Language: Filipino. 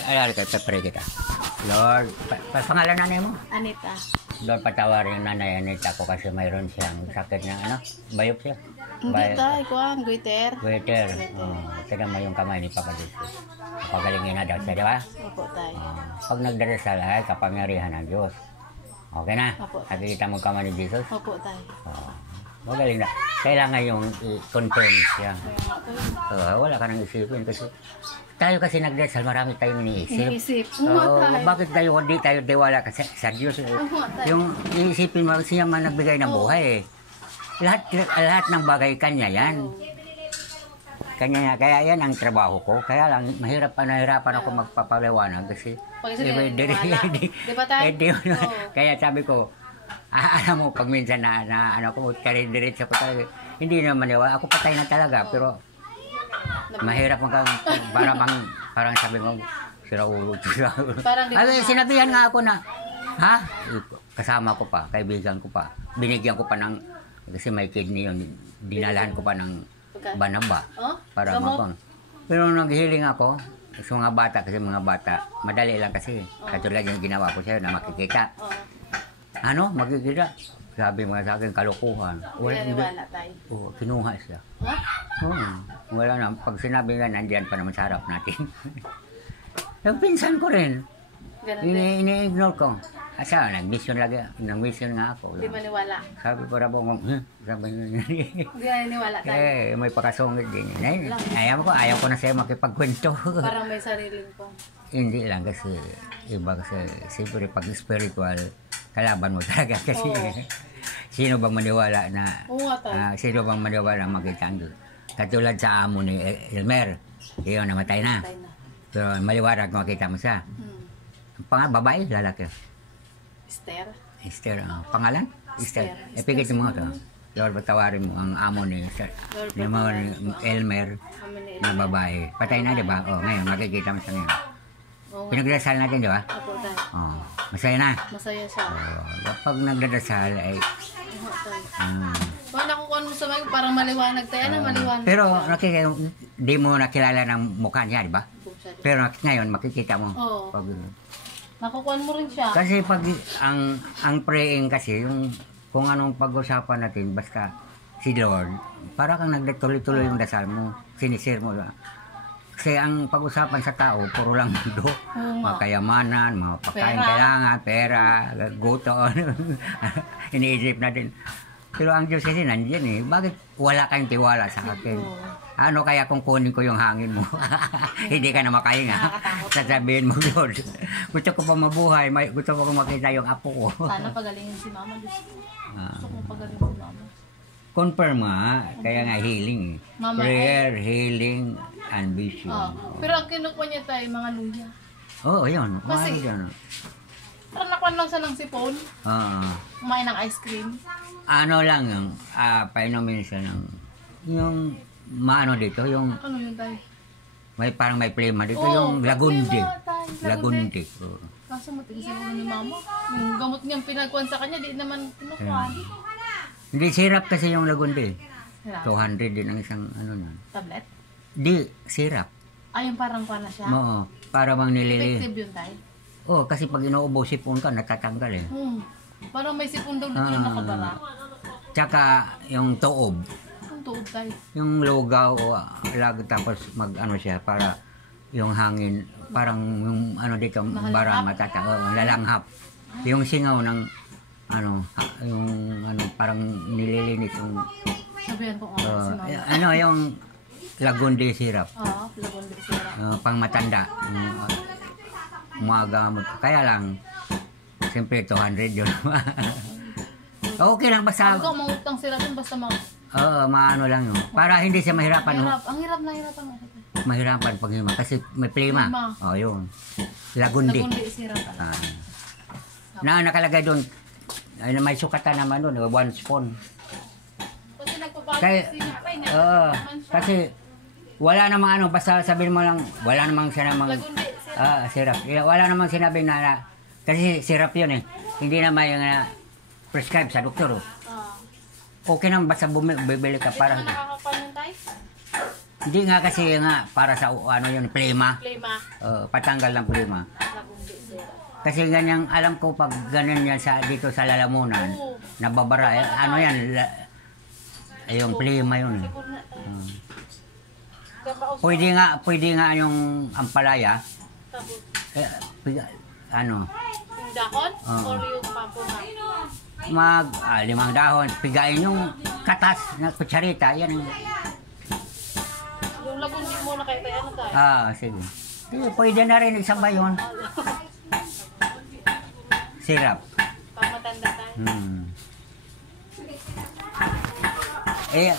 Alala ka, pepere kita. Lord, pangalan nanay mo? Anita. Lord, patawarin yung nanay Anita ko kasi mayroon siyang sakit na ano, bayok siya. Hindi tayo, kuhan, goiter. Goiter. Tignan mo yung kamay ni Papa Jesus. Pagalingin na daw siya, di ba? Opo tayo. Pag nagdarasal ay kapangyarihan ng Diyos. Okay na? Opo. Nakikita mo kamay ni Jesus? Opo tayo. Magaling na. Kailangan yung i-confirm siya. Wala ka nang isipin kasi tayo kasi nagdasal, marami tayong iniisip. Iniisip. Bakit tayo hindi tayo tiwala kasi sa Diyos? Yung iisipin mo, siya man nagbigay ng buhay eh. Lahat ng bagay kanya yan. Kanya, kaya yan ang trabaho ko. Kaya lang, nahirapan ako magpapaliwanag kasi kaya sabi ko, alam mo, pag minsan na ano ko, diretso ko talaga, hindi naman maniwala. Ako patay na talaga, pero mahirap parang sabi mo, sira-ulo. Sinabihan nga ako na, ha? Kasama ko pa, kaibigan ko pa. Binigyan ko pa ng, kasi may kidney yun, dinalahan ko pa ng banaba. Para mapang. Pero naghihiling ako, sa mga bata, kasi mga bata, madali lang kasi. Katulad yung ginawa ko sa'yo na makikita. Ano? Makikita? Sabi mga sa akin, kalokohan. Wala tayo. Kinuha siya. Wala na. Pag sinabi nga, nandiyan pa naman sa harap natin. Yung pinsan ko rin. Ini-ignore ko. Asa, nag-mission lagi. Nag-mission nga ako. Hindi maniwala. Sabi ko rabo kong, sabi niya. Hindi naniwala tayo. May pakasungit din. Ayaw ko na sa'yo makipagkwento. Parang may sariling ko. Hindi lang kasi, iba kasi, siyempre pag spiritual, kalaban mo talaga kasi sino bang maniwala na sino bang maniwala na makita ang Diyos. Katulad sa amo ni Elmer, iyon namatay na. Pero maliwanag makita mo siya. Babae, lalaki. Esther. Pangalan? Esther. Ipigit mo ito. Lord, patawarin mo ang amo ni Elmer na babae. Patay na, di ba? Ngayon, makikita mo siya ngayon. Pinagdasal natin, di ba? Opo tayo. Masaya na. Masaya siya. Pag nagdadasal ay... Nakukuha mo sa mga parang maliwanag tayo na maliwanag. Pero di mo nakilala ng mukha niya, di ba? Pero ngayon makikita mo. Nakukuha mo rin siya. Kasi pag ang praying kasi, yung kung anong pag-usapan natin, basta si Lord, para kang nagtuloy-tuloy yung dasal mo, sinisir mo. Kasi ang pag-usapan sa tao, puro lang mundo. Mga kayamanan, mga pagkain kailangan, pera, guto. Iniisip natin. Pero ang Diyos kasi nandiyan eh. Bakit wala kang tiwala sa akin? Ano kaya kung kunin ko yung hangin mo? Hindi ka na makahinga. Sasabihin mo, Lord, gusto ko pa mabuhay. Gusto ko makita yung apo ko. Sana pagalingin si Mama. Gusto ko pagalingin si Mama. Confirm nga, kaya nga healing. Prayer, healing, and vision. Pero ang kinukuha niya tayo, mga luya. Yun. Kasi, parang nakuha lang siya ng sipon. Kumain ng ice cream. Ano lang yung, painumin siya ng, yung, maano dito, yung, ano yun tayo? Parang may plema dito, yung lagundi. Lagundi. Kaso matigas yung ni Mama. Yung gamot niyang pinagkuhan sa kanya, di naman kinukuha. Hindi, sirap kasi yung lagundi. 200 din ang isang ano na. Tablet? Di, sirap. Yung parang kuha na siya? Oo, para bang nilili. Effective yun tayo? Kasi pag inuubo sipon ka, natatanggal eh. Parang may sipon daw dito na nakabara. Tsaka yung tuob. Yung tuob tayo? Yung lugaw o tapos mag-ano siya para yung hangin, parang yung ano dito, bara lalanghap. Yung singaw ng yung parang nililinis yung sabihan ko si Mama. yung lagundi syrup. Lagundi syrup. Pang matanda. Umagamot. Kaya lang, siyempre 200 yun. Okay lang basta. Ako mangutang sila dun basta maano lang yun. Para hindi siya mahirapan. Ang hirap na mahirapan pag hima. Kasi may plema. Yun. Lagundi. Lagundi syrup. Nakalagay doon. May sukatan naman doon, 1 spoon. Kasi nagpapalit kasi wala namang basta sabihin mo lang, wala namang sinamang syrup. Wala namang sinabi na kasi syrup yun eh. Hindi naman yung prescribe sa doktor. Okay nang basta bibili ka para. Nakakapanin tayo? Hindi nga kasi nga para sa ano yun, plema. Plema. Patanggal ng plema. Nabundi sir. Kasi ganyan, alam ko pag ganun yan dito sa lalamunan, Oo. nababara, ano yan, yung plema yun. Siguro na tayo. Pwede nga yung ampalaya, Tapos, ano, yung dahon? Oo. Or yung pampuna? 5 dahon, pigain yung katas na kutsarita, yan ang, Yung lagundi muna kayo tayo, ano tayo? sige. Pwede na rin isabay yun. Sirap. Pang matanda tayo. Eh,